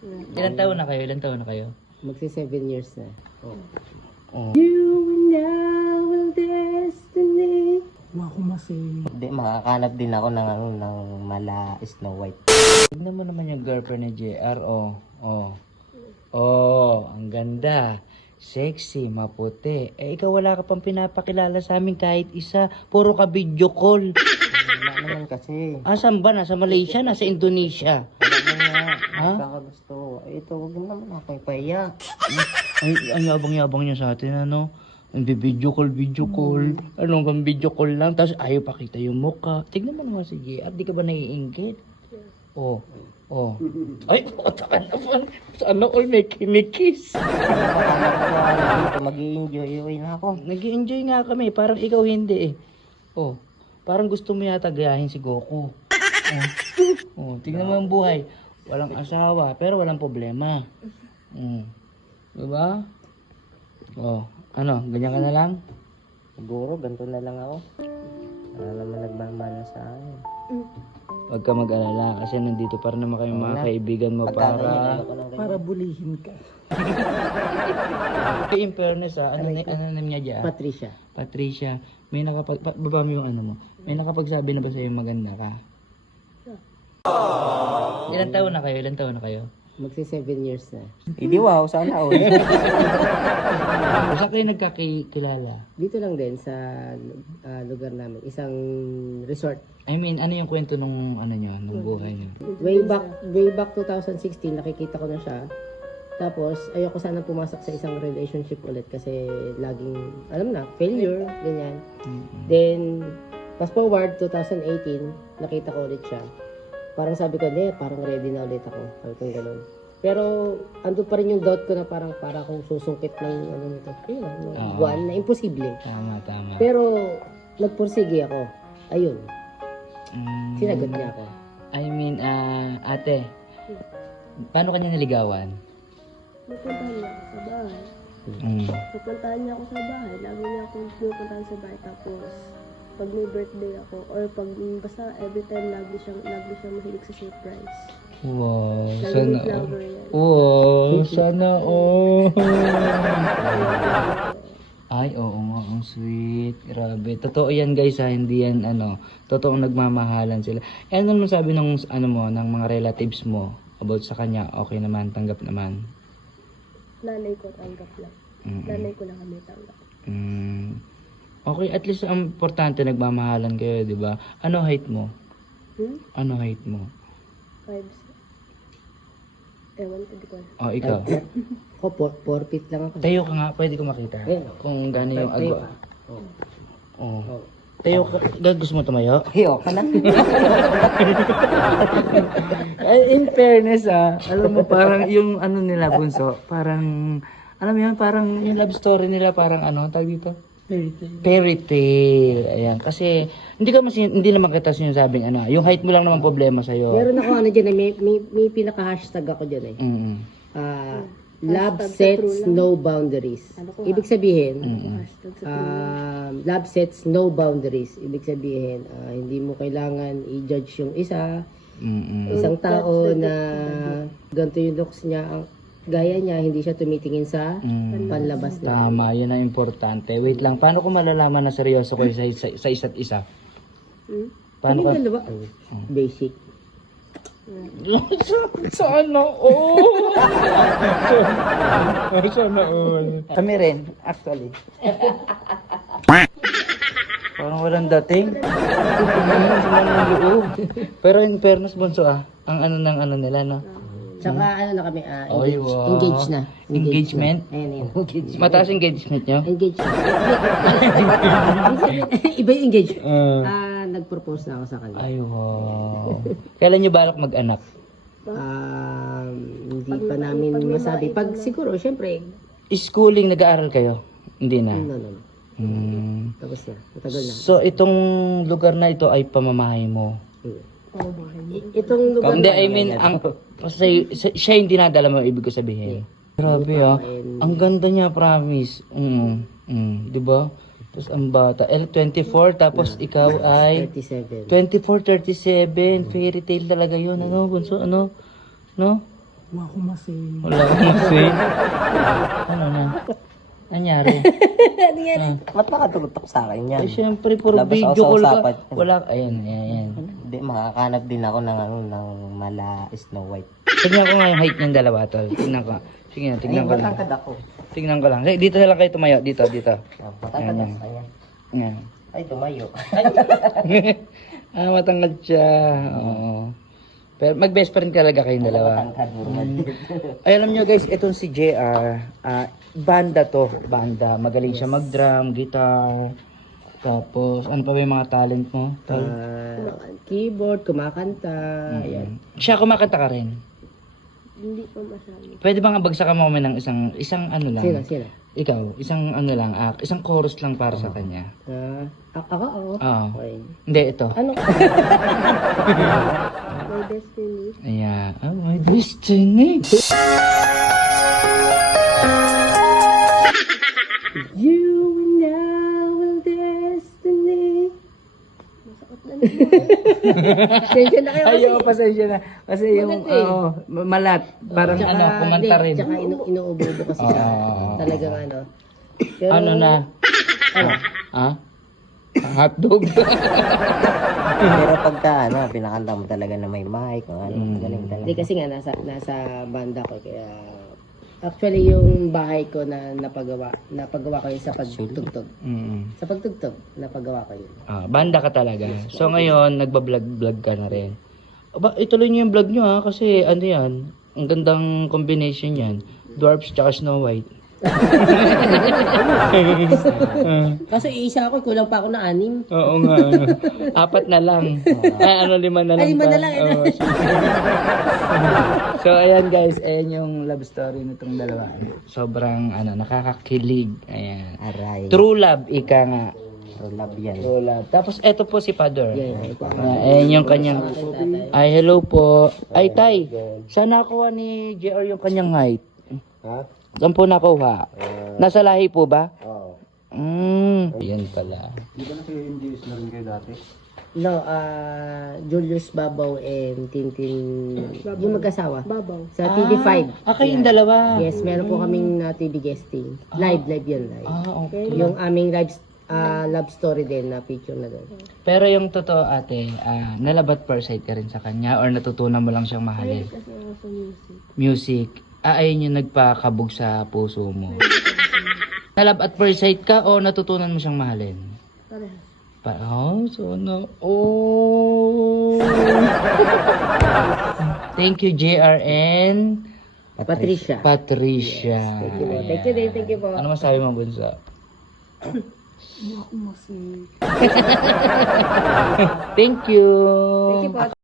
Ilan taon na kayo? Ilan taon na kayo? Magsi 7 years na. Oh. You and I will destiny. Hindi, makakanap din ako ng, ng mala Snow White. Tignan mo naman yung girlfriend ni JR. Ang ganda. Sexy, maputi. Eh, ikaw wala ka pang pinapakilala sa amin kahit isa. Puro ka video call. Wala naman kasi. Asan ba? Nasa Malaysia? Nasa Indonesia? Wala na nga. Ha? Baka gusto. Ito, huwag mo naman ako ipahiya. Ay, ang yabang-yabang niya sa atin, ano? Video call. Ano hanggang video call lang, tapos ayaw pakita yung mukha. Tignan mo naman si JR, di ka ba naiinggit? Oh. Ay, puta ka naman. Sana all may kinikis. Mag-i-enjoy na ako. Nag-i-enjoy nga kami, parang ikaw hindi eh. Oh, parang gusto mo yata gayahin si Goku. Tignan mo ang buhay. Walang asawa, pero walang problema. Diba? Ano, ganyan ka na lang? Siguro, ganito na lang ako. Wala naman nagmamana sa akin. Huwag ka mag-alala kasi nandito para naman kayo mga kaibigan mo para bulihin ka. in fairness ano name niya dyan? Patricia, may baba mo yung ano mo. May nakapagsabi na ba sa'yo maganda ka? Ilan taon na kayo? Magsi 7 years na. Hindi wow, sana all. Saan kayo nagkakilala? Dito lang din sa lugar namin. Isang resort. I mean, ano yung kwento nung nung buhay niyo? Way back 2016, nakikita ko na siya. Tapos, ayoko sana pumasok sa isang relationship ulit kasi laging, alam na, failure, ganyan. Then, fast forward, 2018, nakita ko ulit siya. Parang sabi ko, parang ready na ulit ako. Sabi ko gano'n. Pero, ando pa rin yung doubt ko na para akong susungkit ng nito. Yun, buwan na imposible. Tama. Pero, nagpursige ako. Ayun. Sinagot niya ako. I mean, ate, paano kanya naligawan? Pupuntahan niya ako sa bahay. Pupuntahan niya ako sa bahay. Lagi niya akong pupuntahan sa bahay. Tapos, pag may birthday ako, or pag basta every time lagi siya mahilig sa surprise. Wow, Lagi sana may flower yan. Wow, sana Ay, oo nga, ang sweet. Grabe. Totoo yan guys ha, hindi yan totoong nagmamahalan sila. Eh, ano naman sabi ng ng mga relatives mo about sa kanya? Okay naman, tanggap naman. Nanay ko tanggap lang. Nanay ko lang kami tanggap. Okay, at least ang importante nagmamahalan kayo, di ba? Ano height mo? Ano height mo? 5. Ewan ko, di ko alam. Oh, ikaw. Ako, 4 feet lang ako. Tayo ka nga, pwede ko makita. Kung gano'n yung agwa. Tayo ka, gusto mo tumayo? Ayoko na. In fairness alam mo parang yung nila bunso, parang, alam mo yun, parang yung love story nila parang tawag dito? Fairy tale. Ayan, kasi hindi naman kita sinasabing yung height mo lang naman problema sa'yo. Meron ako dyan, may pinaka-hashtag ako dyan love sets no boundaries. Ibig sabihin, love sets no boundaries. Ibig sabihin, hindi mo kailangan i-judge yung isang tao na ganito yung looks niya, gaya niya, hindi siya tumitingin sa panlabas na. Tama, yun ang importante. Wait lang, paano ko malalaman na seryoso kayo sa isa't isa? Paano ka? Dalawa? Basic. Sana Sana all. Kami rin, actually. Parang walang dating. Pero in fairness, bunso ang nila, no? Tsaka na kami, Ay, wow. engaged na. Engagement? Ayan. Mataas engagement nyo? Engaged na. Iba yung engaged. Nag-propose na ako sa kanya. Ay, wow. Kailan nyo balak mag-anak? Hindi pa namin masabi. Pag siguro, syempre. Schooling, nag-aaral kayo? Hindi na? No. Tapos na. Matagal na. So, itong lugar na ito ay pamamahay mo? Itong lugar Hindi, I mean, siya yung dinadala mo, ibig ko sabihin. Grabe ang ganda niya, promise. Di ba? Tapos ang bata, 24, tapos ikaw ay 37. 24, 37, fairy tale talaga yun, bunso, no? Wala akong masing. Wala akong masing. Ano na? Anyari? Ba't nakatutok sa akin yan? Eh, syempre, puro Labas ako video sa call ka. usapan. Wala, ayan. Hindi, makakanap din ako ng mala Snow White. Tignan ko nga yung height ng dalawa, tol. Tignan ko. Sige na, tignan ko lang. matangkad ako. Tignan ko lang. Eh, dito na lang kayo tumayo. Dito. Matangkad Ayan. ako sa kanya. Ayan. Ay, tumayo. Matangkad siya. Oo. Pero mag-best friend talaga kayong dalawa. Matangkad, normal. Ay, alam nyo guys, itong si JR, banda to. Banda. Magaling siya mag-drum, guitar. Tapos, ano pa ba yung mga talent mo? Tol? Keyboard, kumakanta. Ayan. Siya, kumakanta ka rin. Hindi pa masyado. Pwede ba nga bagsakan mo kami ng isang ano lang? Sino? Ikaw, isang ano lang, isang chorus lang para sa kanya. Ako? Oo. Okay. Hindi, ito. Ano? My destiny. Ayan. Oh, my destiny. You and our destiny. Masakot na naman. Tensyon na kayo kasi. Ayaw, pasensya na. Kasi yung, Malat eh. malat. Parang ano, kumanta rin. Tsaka inuubo kasi siya. Talagang ano. Pero, Ano na? Ano? Ha? Hotdog. Pero pagka, pinakanta mo talaga na may mic, galing talaga. Hindi kasi nga nasa banda ko kaya actually yung bahay ko na napagawa ko yun sa pagtugtog. Sa pagtugtog, napagawa ko yun. Banda ka talaga. So ngayon, nagbablog ka na rin. Aba, ituloy niyo yung vlog niyo ha, kasi ano yan, ang gandang combination yan. Dwarfs tsaka Snow White. Kaso iisa ako, kulang pa ako na 6. Oo nga. 4 na lang. 5 na lang. 5 na lang. So ayan guys, ayan yung love story nitong dalawa. Sobrang nakakakilig. Ayan. Aray. True love, ika nga. Love yan. True love. Tapos eto po si Father. Yan, ito. Ayan yung kanyang... Ay, hello po. Ay, Tay. Saan nakuha ni JR yung kanyang height? Ha? Saan po nakuha? Nasa lahi po ba? Oo. Yan pala. Di ba nasa-induce na rin kayo dati? No, Julius Babaw and Tintin, yung mag-asawa. Babaw. Sa TV5. Kayong dalawa. Yes, meron po kaming TV guesting. Live yan, live. Okay. Yung aming love story din na picture na doon. Pero yung totoo ate, nalabat per side ka rin sa kanya or natutunan mo lang siyang mahalin? Kasi ako sa music. Music. Ayun yung nagpakabog sa puso mo. Nalab at first sight ka o natutunan mo siyang mahalin? Parehas. So no. Oh. Thank you JRN. Patricia. Patricia. Thank you po. Thank you din. Thank you po. Ano masabi mo, Bunso? Hindi ako masig. Thank you. Thank you po.